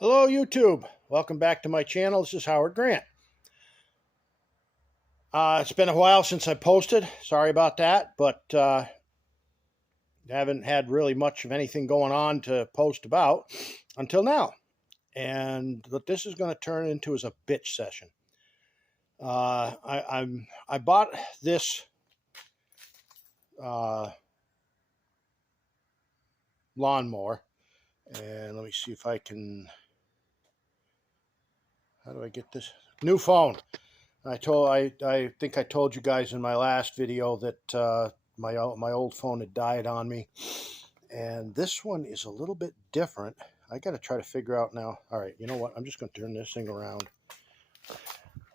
Hello YouTube, welcome back to my channel. This is Howard Grant. It's been a while since I posted, sorry about that, but haven't had really much of anything going on to post about until now. And what this is going to turn into is a bitch session. I bought this lawnmower, and let me see if I can. How do I get this new phone? I think I told you guys in my last video that my old phone had died on me, and this one is a little bit different. I got to try to figure out now. All right, you know what? I'm just going to turn this thing around.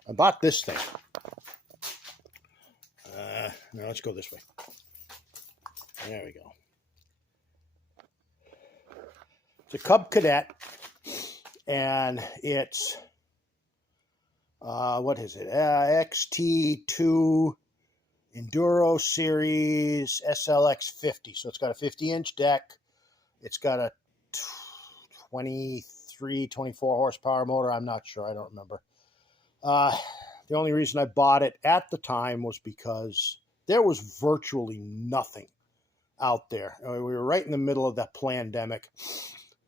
I bought this thing. Now let's go this way. There we go. It's a Cub Cadet, and it's what is it? XT2 Enduro Series SLX 50. So it's got a 50-inch deck. It's got a 23, 24 horsepower motor. I'm not sure. I don't remember. The only reason I bought it at the time was because there was virtually nothing out there. We were right in the middle of that pandemic,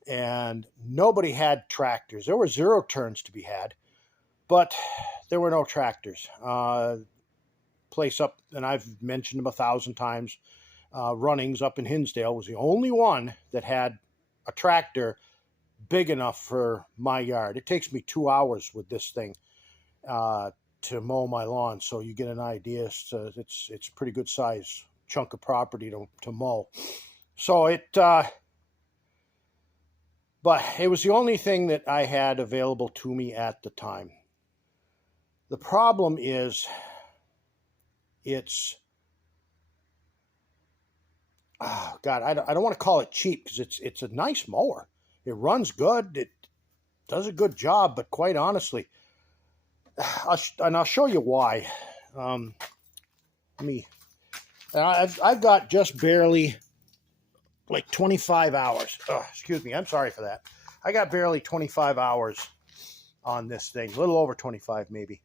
and nobody had tractors. There were zero turns to be had, but there were no tractors. Place up, and I've mentioned them 1,000 times, Runnings up in Hinsdale was the only one that had a tractor big enough for my yard. It takes me 2 hours with this thing to mow my lawn, so you get an idea. It's a pretty good size chunk of property to mow. So but it was the only thing that I had available to me at the time. The problem is God, I don't want to call it cheap, because it's a nice mower. It runs good. It does a good job, but quite honestly, I'll show you why. I've got just barely like 25 hours. Excuse me, I'm sorry for that. I got barely 25 hours on this thing, a little over 25 maybe.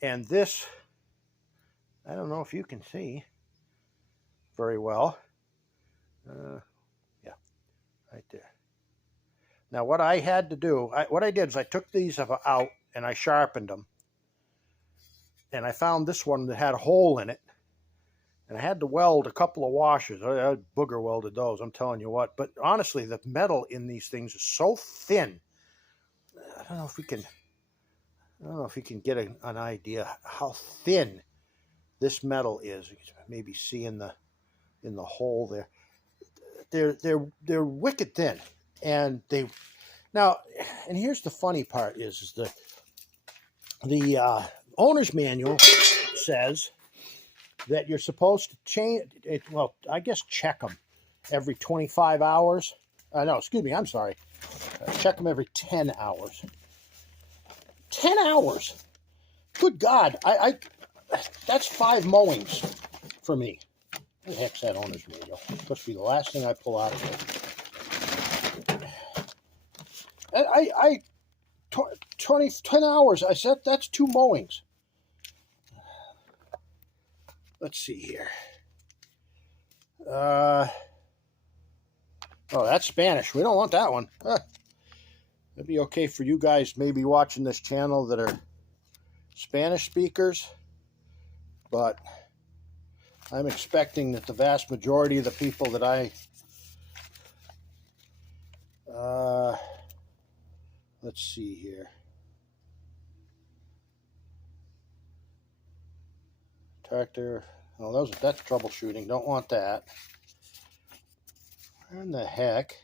And this, I don't know if you can see very well. Yeah, right there. Now what I had to do, what I did is I took these out and I sharpened them. And I found this one that had a hole in it. And I had to weld a couple of washers. I booger welded those, I'm telling you what. But honestly, the metal in these things is so thin. I don't know if you can get an idea how thin this metal is. You can maybe see in the hole there. They're wicked thin, and and here's the funny part is the owner's manual says that you're supposed to change it. Well, I guess check them every 25 hours. No, excuse me, I'm sorry. Check them every 10 hours. 10 hours. Good God. That's 5 mowings for me. What the heck's that owner's manual? It's supposed to be the last thing I pull out of it. 10 hours. I said that's 2 mowings. Let's see here. Oh, that's Spanish. We don't want that one. It'd be okay for you guys maybe watching this channel that are Spanish speakers, but I'm expecting that the vast majority of the people that let's see here. Tractor. Oh, that's troubleshooting. Don't want that. Where in the heck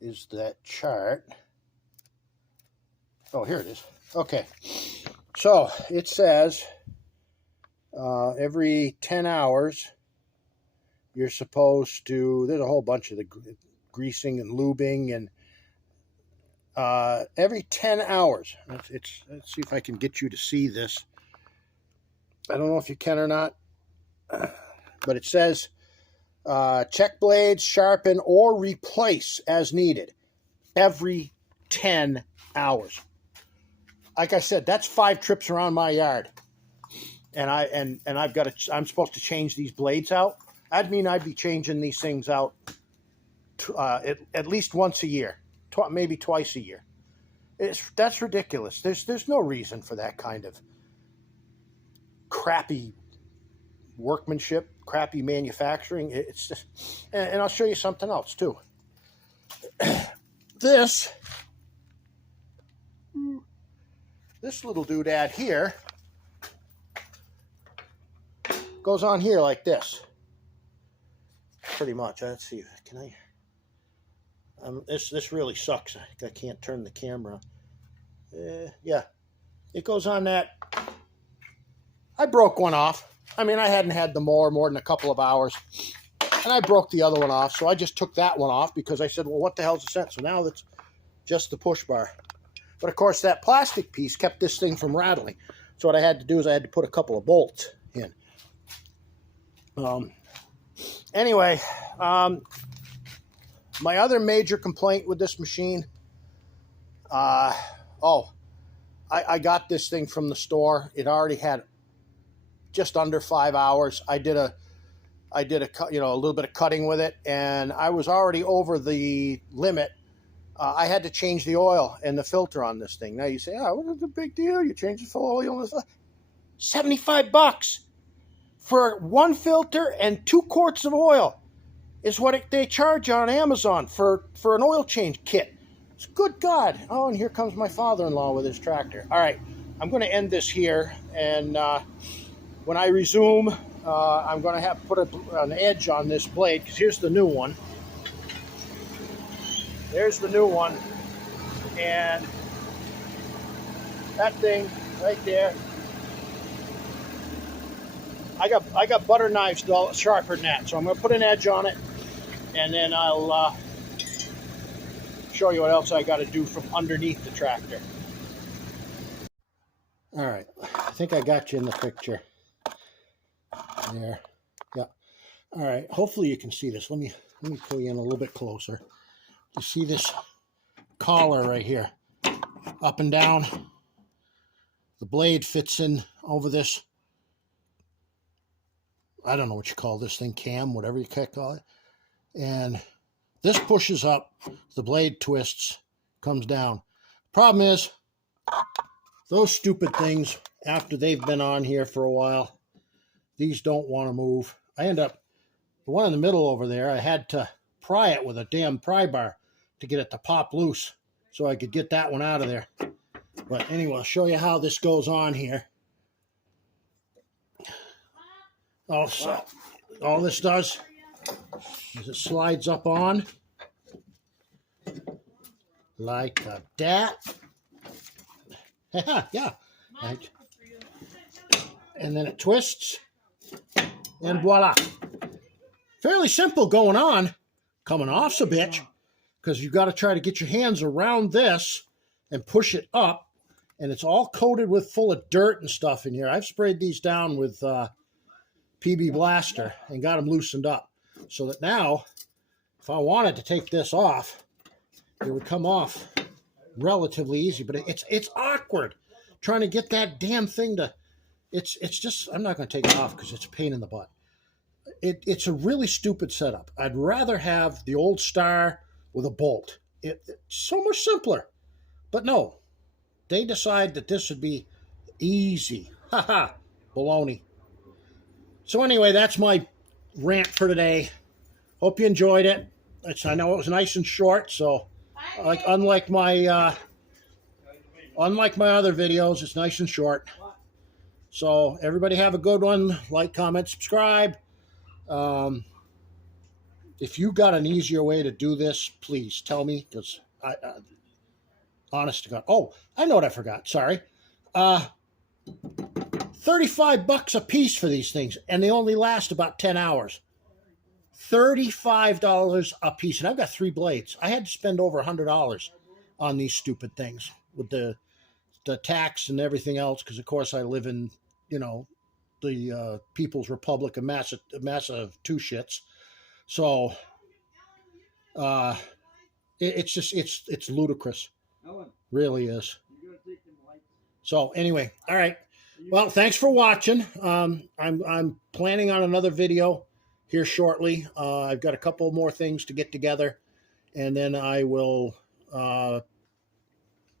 is that chart? Oh, here it is. Okay. So it says every 10 hours you're supposed to, there's a whole bunch of the greasing and lubing, and every 10 hours. Let's see if I can get you to see this. I don't know if you can or not, but it says check blades, sharpen, or replace as needed. every 10 hours. Like I said, that's 5 trips around my yard. And I'm supposed to change these blades out. That'd mean I'd be changing these things out at least once a year, maybe twice a year. That's ridiculous. There's no reason for that kind of crappy workmanship, crappy manufacturing. It's just, and I'll show you something else too. This little doodad here goes on here like this. Pretty much. Let's see. Can I? This really sucks. I can't turn the camera. Yeah, it goes on that. I broke one off. I mean, I hadn't had the mower more than a couple of hours, and I broke the other one off. So I just took that one off because I said, well, what the hell's the sense? So now that's just the push bar. But of course, that plastic piece kept this thing from rattling. So what I had to do is I had to put a couple of bolts in. Anyway, my other major complaint with this machine, I got this thing from the store. It already had just under 5 hours. I did a little bit of cutting with it, and I was already over the limit. I had to change the oil and the filter on this thing. Now you say, oh, what is the big deal? You change the full oil. $75 for one filter and 2 quarts of oil is what they charge on Amazon for an oil change kit. It's good God. Oh, and here comes my father-in-law with his tractor. All right, I'm going to end this here, and when I resume, I'm going to have to put an edge on this blade, because here's the new one. There's the new one, and that thing right there, I got butter knives sharper than that, so I'm going to put an edge on it, and then I'll show you what else I got to do from underneath the tractor. All right, I think I got you in the picture. There, yeah. All right, hopefully you can see this. Let me pull you in a little bit closer. You see this collar right here, up and down. The blade fits in over this, I don't know what you call this thing, cam, whatever you call it. And this pushes up, the blade twists, comes down. Problem is, those stupid things, after they've been on here for a while, these don't want to move. I end up, the one in the middle over there, I had to pry it with a damn pry bar to get it to pop loose so I could get that one out of there. But anyway, I'll show you how this goes on here. Also, all this does is it slides up on like that. Yeah. Right. And then it twists, and voila. Fairly simple going on. Coming off's a bitch, because you've got to try to get your hands around this and push it up, and it's all coated with full of dirt and stuff in here. I've sprayed these down with PB Blaster and got them loosened up, so that now, if I wanted to take this off, it would come off relatively easy. But it's awkward trying to get that damn thing to. It's just, I'm not going to take it off because it's a pain in the butt. It's a really stupid setup. I'd rather have the old Star with a bolt. It's so much simpler. But no, they decide that this would be easy. Haha, baloney. So anyway, that's my rant for today. Hope you enjoyed it. I know it was nice and short, so unlike my other videos, it's nice and short. So everybody have a good one. Like, comment, subscribe. If you got an easier way to do this, please tell me, because honest to God. Oh, I know what I forgot. Sorry. $35 a piece for these things, and they only last about 10 hours. $35 a piece, and I've got 3 blades. I had to spend over $100 on these stupid things with the tax and everything else, because of course I live in, the People's Republic of massive two shits. So it's just it's ludicrous. Really is. So anyway, all right. Well, thanks for watching. I'm planning on another video here shortly. I've got a couple more things to get together, and then I will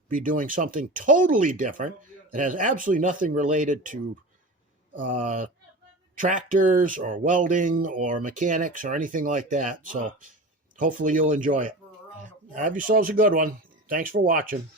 be doing something totally different that has absolutely nothing related to tractors or welding or mechanics or anything like that. So hopefully you'll enjoy it. Have yourselves a good one. Thanks for watching.